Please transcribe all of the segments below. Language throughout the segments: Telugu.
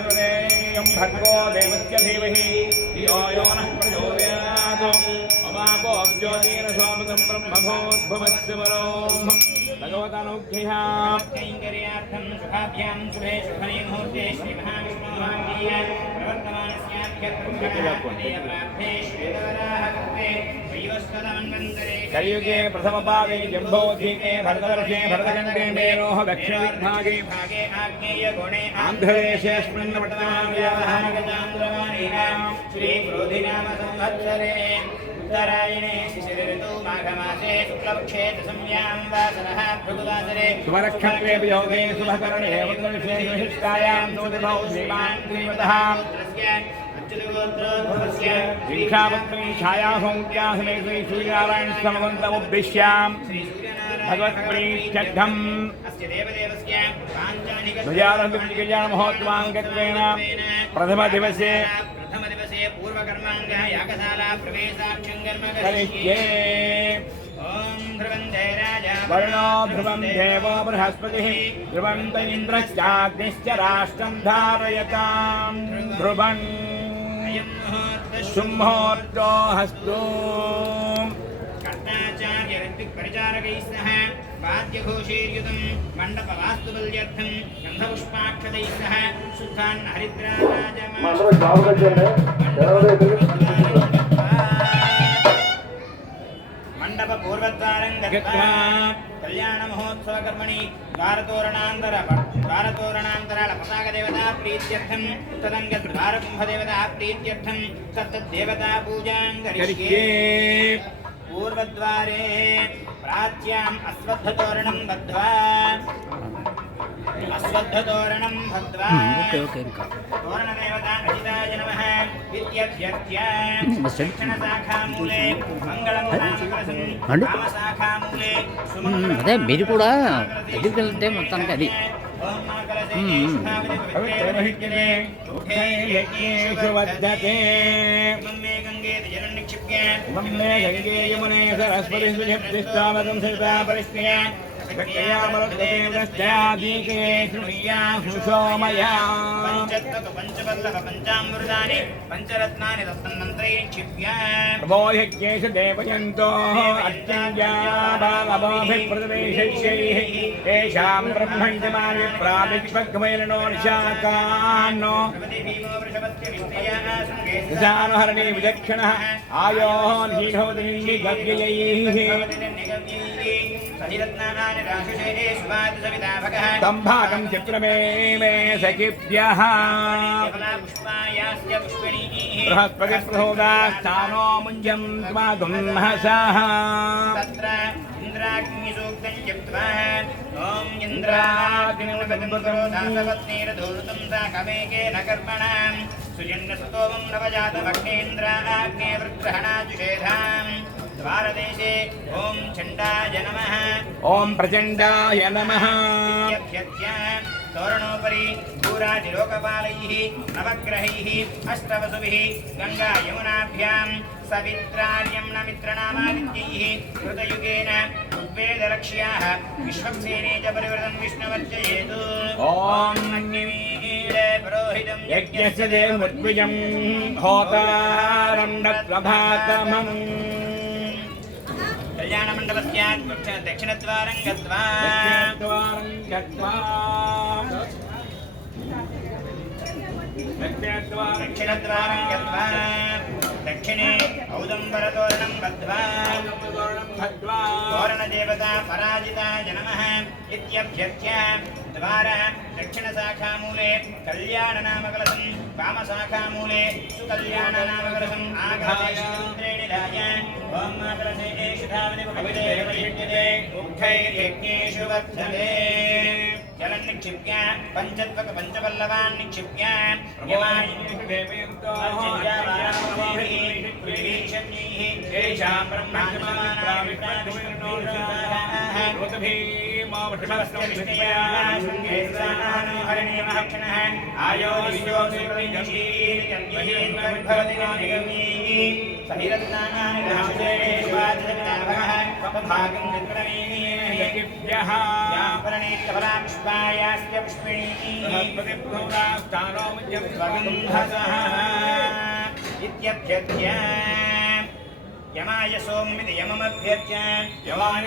भर्गो देवस्य धीमहि धियो यो नः प्रचोदयात् अमापो ज्योतिर् सोमतं ब्रह्मभूद्भुवस्य वरोम् भगवतानुग्रह्या कैङ्कर्यार्थं शुभाभ्यां शुभे शुभने मुहूर्ते श्रीमहाविष्णोः प्रवर्तमानस्याभ्यर्थं कलियुगे प्रथमपादे जम्बोदीपे भरतवर्षे भरतखण्डे मेरोः दक्षिणदिग्भागे भागे आग्नेय गुणे आन्ध्रदेशेऽस्मिन् श्रीक्रोधिनाम संवत्सरे उत्तरायणे शिशिरऋतौ माघमासे शुक्लपक्षे दशम्यां वासरः भृगुवासरे शुभनक्षत्रे योगे शुभकरणे उत्तरविषये विशिष्टायां ज्योतिर्भौ श्रीमान् श्रीमतः दीक्षापत्री छायासौख्या समेत श्री सूर्यनारायण समवन्तमुद्दिश्याम् भगवत्प्रीत्यर्थम् ध्वजारोहणमहोत्सवाङ्गत्वेन प्रथमदिवसे पूर्वकर्माङ्गः यागशाला प्रवेशाख्यं कर्म करिष्ये। वर्णो ध्रुवं देवो बृहस्पतिः ध्रुवं त इन्द्रश्चाग्निश्च राष्ट्रं धारयतां ध्रुवन् शुम्होर्तो हस्तो कर्ताचार्य ऋत्विक् परिचारकैः सह वाद्यघोषैर्युतं मण्डपवास्तुबल्यार्थं गन्धपुष्पाक्षतैः सह शुद्धान् मंडप पूर्वद्वारं गत्वा कल्याण महोत्सव कर्मणि द्वारतोरणान्तराल पताक देवता प्रीत्यर्थं तदंग द्वारकुंभ देवता प्रीत्यर्थं तत्तद्देवता पूजां करिष्ये। पूर्वद्वारे प्राच्याम् अश्वत्थतोरणं बद्ध्वा तोरणदेवता अजिताय नमः इत्यभ्यर्थ्य दक्षिणशाखामूले मंगलं वामशाखामूले అదే మీరు కూడా దగ్గరికి వెళ్తే మొత్తానికి అది गंगे यमुने सरस्वती पंचामृतानि पंचरत्नानि प्रबोध्यज्ञेश देवयन्तो अर्चन्याभागमोभिप्रतिवेशैः येषां ब्रह्मण्यमानि प्राविष्पग्मैलनो निशाकान्नो నిజానుహరణి విచక్షణ ఆయోః నీఢోదనిండి గవ్యయైః తంభాకం చిత్రమే మే సఖిభ్యః బృహస్పతి ప్రహోదాస్థానో ముంజం త్వాగుం మహసః తత్ర ఇంద్రాగ్నిసూక్తం జప్త్వా ఓం ఇంద్రాగ్నిర్వదం సాకమేకేన కర్మణాం సుజన్నస్తోమం నవజాతమగ్నేంద్రాగ్నే వృత్రహణాజుషేధాం ద్వారదేశే ఓం చండాయ నమః ఓం ప్రచండాయ నమః తోరణోపరి భూరాజిలోకపాలైః నవగ్రహైః అష్టవసుభిః గంగా యమునాభ్యాం సవిత్రార్యం నమిత్రనామాదిత్యైః కృతయుగేన ఉద్వేదలక్ష్యాः విశ్వక్సేనే చ పరివృతం విష్ణువర్చయేతు ఓం అగ్నివీరే పురోహితం యజ్ఞస్య దేవమృత్విజం హోతారం నత్వభాతమం కళ్యాణమండపస్య దక్షిణద్వారం గత్వా దక్షిణద్వారం గత్వా దక్షిణే ఔదంబరతోరణం బద్ధ్వా తోరణదేవతా పరాజితాయ నమః ఇత్యభ్యర్చ్య ద్వార దక్షిణశాఖామూలే కళ్యాణనామకలశం వామశాఖామూలే సుకళ్యాణనామకలశం ఆగమేషుద్రేణిదాయ ఓం మాకలశే శుధావతి భవితే పరియుజ్యతే ఉక్తైర్యజ్ఞేషు వర్ధతే జలం నిక్షిప్య పంచత్వక పంచపల్లవాన్ నిక్షిప్య యమాయ సోమితి యమమభ్యర్చ్య యమాయ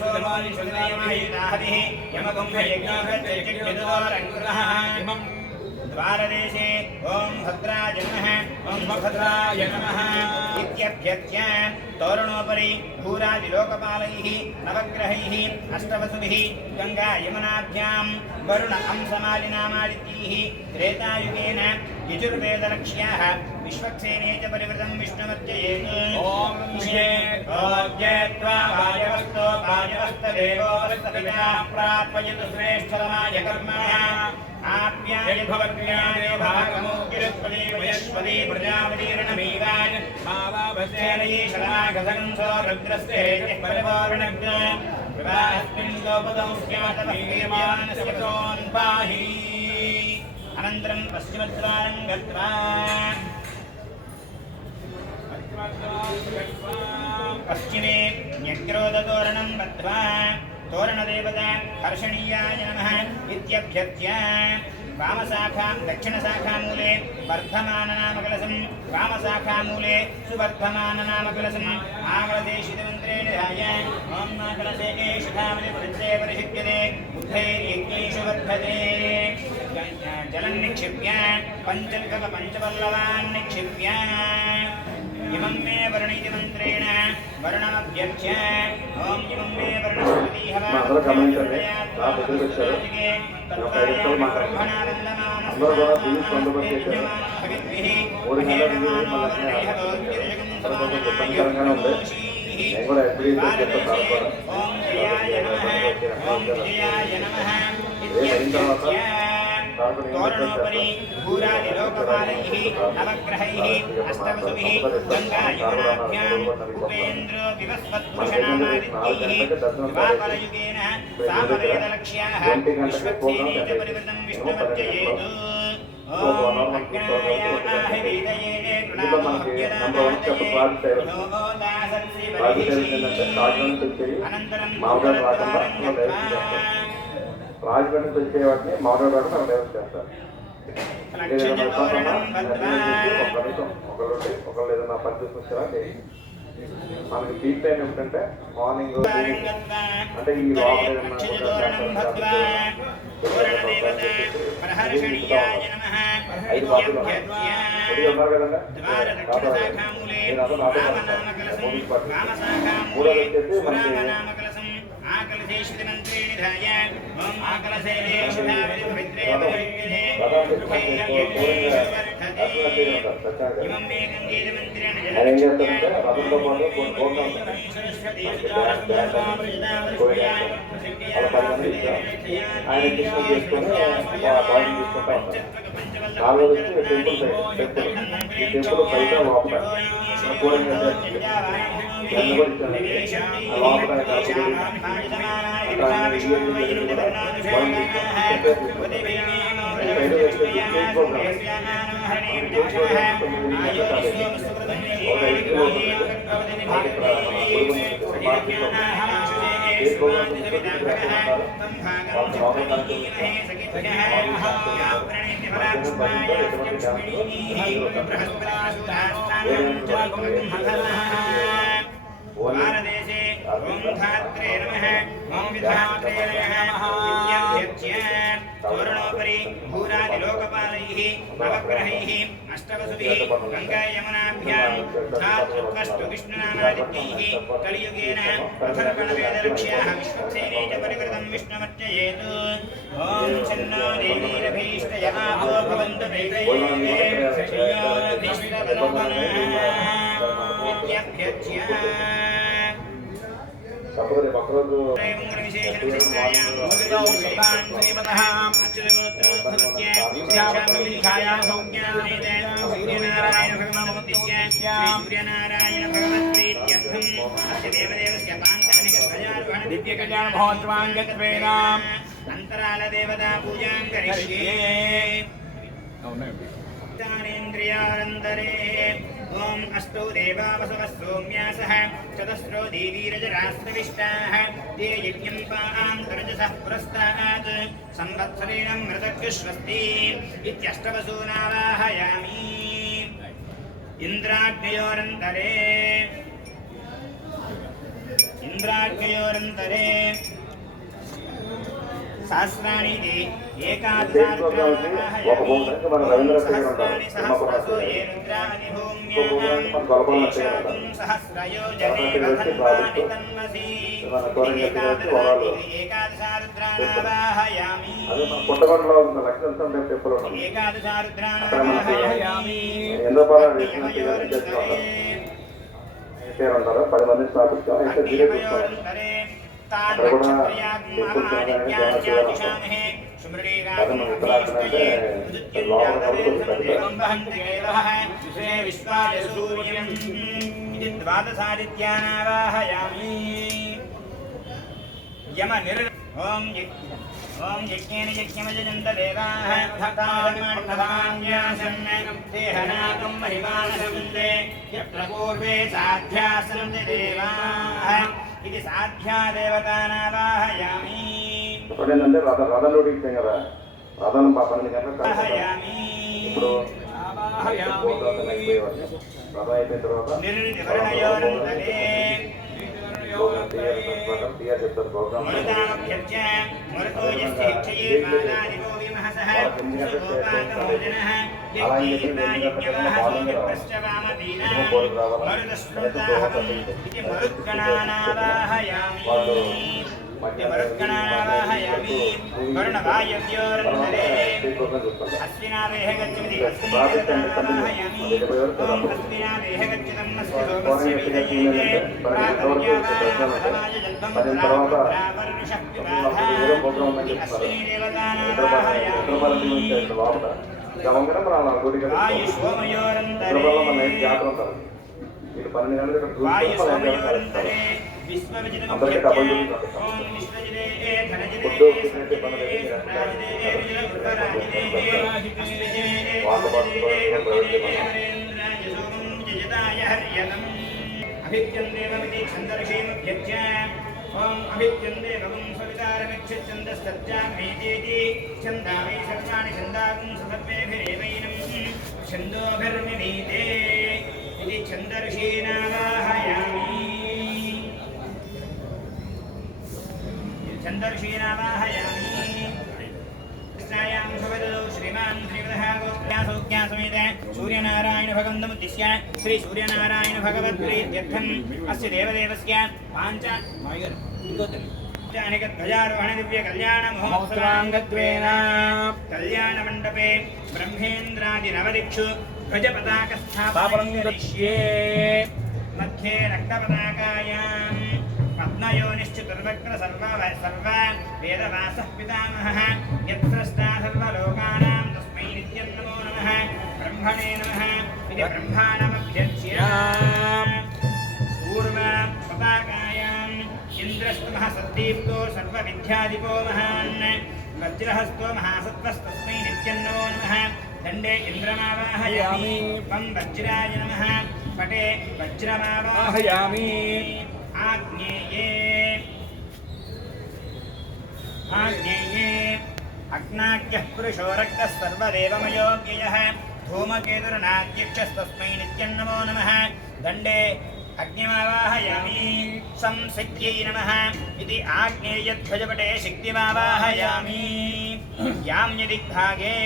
సోమాని సుదయమాయితాహదిః యమగుంభయజ్ఞాగచ్చజ్ఞద్వారంకురః ఇమం ద్వారదేశే ఓం భద్రాయ నమః ఓం భద్రాయ నమః ఇత్యభ్యర్చ్య తోరణోపరి భూరాజిలోకపాలైః నవగ్రహైః అష్టవసుభిః గంగా యమునాభ్యాం వరుణ అంశమాలినామాదిత్యైః త్రేతాయుగేన యజుర్వేదలక్ష్యాः విశ్వక్సేనే చ పరివృతం విష్ణువర్చయేతు ఓం వాయవస్తో వాయవస్తదేవో వస్తపితా ప్రాప్యయతు శ్రేష్ఠతమాయ కర్మణః ఆప్యాయద్భవత్యాదే భాగమోకిరుత్పదే వయస్పదే ప్రజాపతిర్నమీవాన్ మావాభస్యేనయే శలాఘసంసో రుద్రస్తే పరివారుణగ్న వివాహస్మిన్ లోపదౌ స్యాతమహీయమానస్య సోన్పాహి అనంతరం పశ్చిమద్వారం గత్వా పశ్చిమే న్యగ్రోదతోరణం బద్ధ్వా తోరణదేవత హర్షణీయాయ నమః ఇత్యభ్యర్చ్య వామశాఖాం దక్షిణశాఖామూలే వర్ధమాననామకలశం వామశాఖామూలే సువర్ధమాననామకలశం ఆకలశేషితమంత్రేణ ధ్యాయ ఓం ఆకలశే శుధావతి వృత్తే పరిషిప్యతే బుద్ధైర్యజ్ఞేషు వర్ధతే జలం నిక్షిప్య పంచకక పంచపల్లవాన్ నిక్షిప్య ఇమం మే వరుణైతి మంత్రేణ వరుణమభ్యర్చ్య ఓం ఇమం మే వరుణస్పతి తోరణోపరి భూరాజిలోకపాలైః నవగ్రహైః అష్టవసుభిః గంగా యమునాభ్యాం ఉపేంద్రో వివస్వత్పురుషనామాదిత్యైః దివాపరయుగేన సామవేదలక్ష్యాः విశ్వక్సేనే చ పరివృతం విష్ణువర్చయేతు ఓం అగ్నాయాహివేదయే అనంతరం రాజమండ్రి వచ్చే వాటిని మామూలు వాటిని మనం డెవలప్ చేస్తారు. ఒకళ్ళు ఏదైనా పని చూసుకొచ్చారా మనకి పీక్ టైం ఏమిటంటే మార్నింగ్ అంటే ఈ లోపల ఏదైనా 5 బాతులు రెడీ ఉన్నారు కదండి ద్వారదక్షిణశాఖామూలే రామనామకలశం వామశాఖామూలే సురామనామకలశం ఆకలశేషిత మంత్రే నిధాయ ఓం ఆకలశేషితావిధి పవిత్రే పవిత్రే ఇమం మే గంగేన మంత్రేణ ఆయన ఏం చేస్తారంటే రథంతో పాటు ప్రోగ్రామ్ అలా 10 మంది ఇచ్చారు. ఆయన కృష్ణ చేసుకొని డ్రాయింగ్ తీసుకుంటా ఉంటారు. 4వ వచ్చి టెంపుల్ సైడ్ ఈ టెంపుల్ బయట లోపల కూడా ఇచ్చారు. ఆ లోపల भारदेशे ओम धात्रे नमः ओम विधात्रे नमः इत्यर्थ्य तोरणोपरि भूरादिलोकपालैः नवग्रहैः अष्टवसुभिः गङ्गायमुनाभ्यां धातृत्वस्तु विष्णुनामादित्यैः कलियुगेन अथर्वणवेदलक्ष्याः विश्वक्सेने च परिवृतं विष्णुमर्चयेत् ओम छन्नो देवीरभीष्टय आपो भवन्तु इत्यर्थ्य కాకపోతే పక్కరోజు अंतराल देवता पूजां करिष्ये ज्ञानेन्द्रियारन्तरे ओम अष्टौ देवा वसवः सौम्यासः चतस्रो दीवीरजरास्त्रविष्टाः ते यज्ञं पान्तरजसः पुरस्तात् संवत्सरेण मृतग्युष्वस्ति इत्यष्टवसूनावाहयामि इन्द्राग्नयोरन्तरे सहस्राणि పుట్టగొండలో ఉన్న లక్ష్మీ టెంపుల్ పేరు ఉంటారు 10 మంది స్థాపిస్తాం అయితే గిరే చూస్తారు అక్కడ కూడా టెంపుల్ ओम यज्ञेन यज्ञमजन्त देवाः भक्तान्मण्डलान्यासन् देहनाकं महिमानसन्ते यत्र पूर्वे साध्यासन्ति देवाः इति साध्या देवतानावाहयामि ఏంటంటే రథంలో ఇచ్చాం కదా రథం 12 గంటలకు ఇప్పుడు రథం అయిపోయిన తర్వాత ప్రోగ్రామ్ मरुत्कणानावाहयामि वर्णवायव्योरन्तरे अस्मिनादेह गच्छति अस्मिनावाहयामि ओम अस्मिनादेह गच्छतं अस्य सोमस्य विदये प्रातर्यावाहयामि जल्पं प्रावर्षः विवाहः अस्मिन् देवतानावाहयामि वायुसोमयोरन्तरे वायुसोमयोरन्तरे అందరికీ డబల్ డ్యూటీ ओम अभित्यन्देवं सवितारमिच्छन्दस्तज्जामेजेति छन्दामि सर्वाणि छन्दागुं ससर्वेभिरेवैनं छन्दोभिर्मिमीते इति छन्दर्षीणावाहयामि छन्दर्षीणावाहयामि कृष्णायां सुवदो श्रीमान् श्रीवदः संबंधमुद्दिश्य श्री सूर्यनारायण भगवत्प्रीत्यर्थम् अस्य देवदेवस्य ध्वजारोहण दिव्य कल्याण महोत्सवाङ्गत्वेन कल्याणमण्डपे ब्रह्मेन्द्रादि नवदिक्षु ध्वजपताकस्थापनं करिष्ये मध्ये रक्तपताकायां पद्मयोनिश्चतुर्वक्र सर्व वेदवासः पितामहः यत्स्रष्टा सर्वलोकानां तस्मै नित्यं नमो नमः ब्रह्मणे नमः इति ब्रह्माणमभ्यर्च्य पूर्वपताकायाम् इन्द्रस्तमः सद्दीप्तो सर्वविद्याधिपो महान् वज्रहस्तो महासत्त्वस्तस्मै नित्यं नमो नमः दण्डे इन्द्रमावाहयामि पं वज्राय नमः पटे वज्रमावाहयामि आग्नेये अग्नाख्यः पुरुषो रक्तः सर्वदेवमयो व्ययः धूमकेतुर्नाध्यक्षस्तस्मै नित्यं नमो नमः दण्डे अग्निमावाहयामि संसिद्ध्यै नमः इति आग्नेयध्वजपटे शक्तिमावाहयामि याम्यदिग्भागे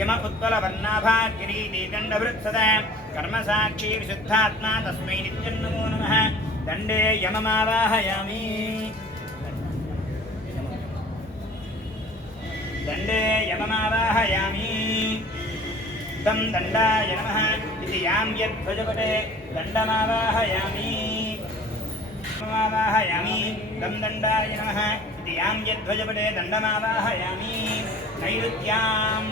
यम उत्पलवर्णाभा किरीटीदण्डभृत्सदा कर्मसाक्षी विशुद्धात्मा तस्मै नित्यं नमो नमः दण्डे यममावाहयामि तं दण्डाय नमः इति याम्यध्वजपटे दण्डमावाहयामि तं दण्डाय नमः इति याम्यध्वजपटे दण्डमावाहयामि नैऋत्याम्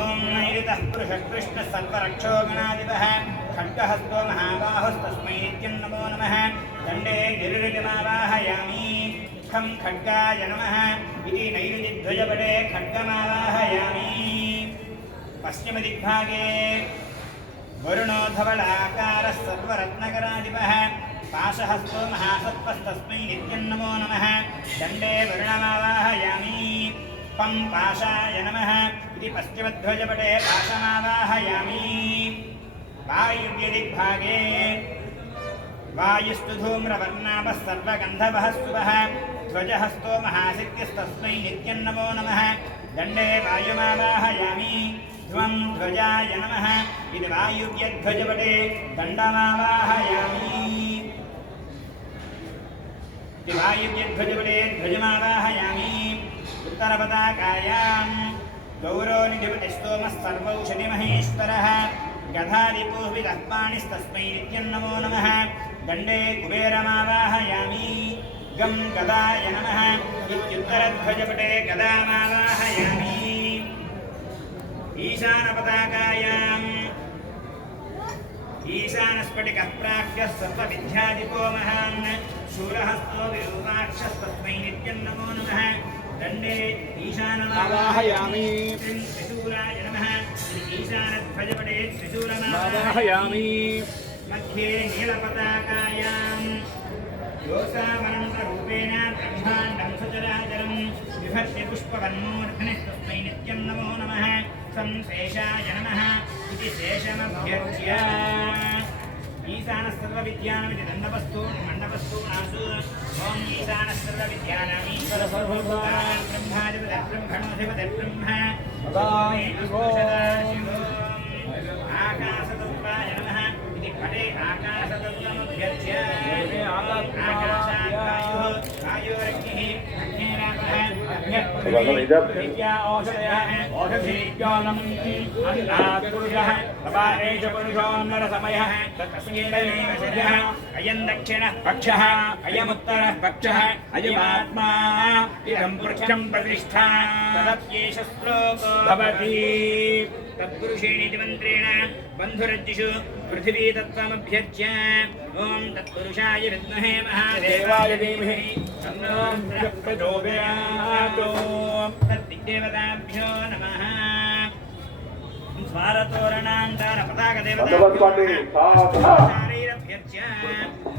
ॐ नैऋतः पुरुषः कृष्णः सर्वरक्षो गणाधिपः खड्गहस्तो महाबाहुस्तस्मै नित्यं नमो नमः दण्डे गिरिरिटिमावाहयामि खं खड्गाय नमः इति नैऋतिध्वजपटे खड्गमावाहयामि पश्चिमदिग्भागे वरुणो धवलाकारः सर्वरत्नकराधिपः पाशहस्तो महासत्त्वस्तस्मै नित्यं नमो नमः दण्डे वरुणमावाहयामि पं पाशाय नमः इति पश्चिमध्वजपटे पाशमावाहयामि वायुव्यदिग्भागे वायुस्तु धूम्रवर्णाभः सर्वगन्धवः शुभः ध्वजहस्तो महासिद्धिस्तस्मै नित्यं नमो नमः दण्डे वायुमावाहयामि ध्वं ध्वजाय नमः इति वायुव्यध्वजपटे दण्डमावाहयामि इति वायुव्यध्वजपटे ध्वजमावाहयामि उत्तरपताकायां गौरवनिधिपतिस्तोमः सर्वौषधिमहेश्वरः गधादिपूर्विदः पाणिस्तस्मै नित्यं नमो नमः दण्डे कुबेरमावाहयामि गं गदाय नमः इत्युत्तरध्वजपटे गदामावाहयामि ईशानपताकायाम् ईशानस्फटिकः प्राज्ञः सर्वविद्याधिपो महान् शूरहस्तो विरूपाक्षस्तस्मै नित्यं नमो नमः दण्डे ईशानमावाहयामि त्रिशूलाय नमः ईशानध्वजपटे त्रिशूलमावाहयामि मध्ये नीलपताकायां योसावनन्तरूपेण ब्रह्माण्डं सचराचरं विभर्ति पुष्पवन्मूर्धनिस्तस्मै नित्यं नमो नमः संशेषाय नमः इति शेषमभ्यर्च्य ईशानः सर्वविद्यानामिति दण्डवस्तु मण्डपस्तूनासु ॐ ईशानः सर्वविद्यानामीश्वरसर्वभूतानां ब्रह्माधिपतिर्ब्रह्मणोऽधिपतिर्ब्रह्म आकाशतत्त्वाय नमः इति पटे आकाशतत्त्वमभ्यर्च्य अयं दक्षिणः पक्षः अयमुत्तरः पक्षः अयमात्मा इदं पृष्ठं प्रतिष्ठा तदप्येष श्लोको भवति तत्पुरुषेणीति मन्त्रेण बन्धुरज्जिषु पृथिवी तत्त्वमभ्यर्च्य ॐ तत्पुरुषाय विद्महे महादेवाय धीमहि तन्नो प्रचोदयात् तद्दिग्देवताभ्यो नमः स्वारतोरणान्तारपताकदेवताभ्यो नमः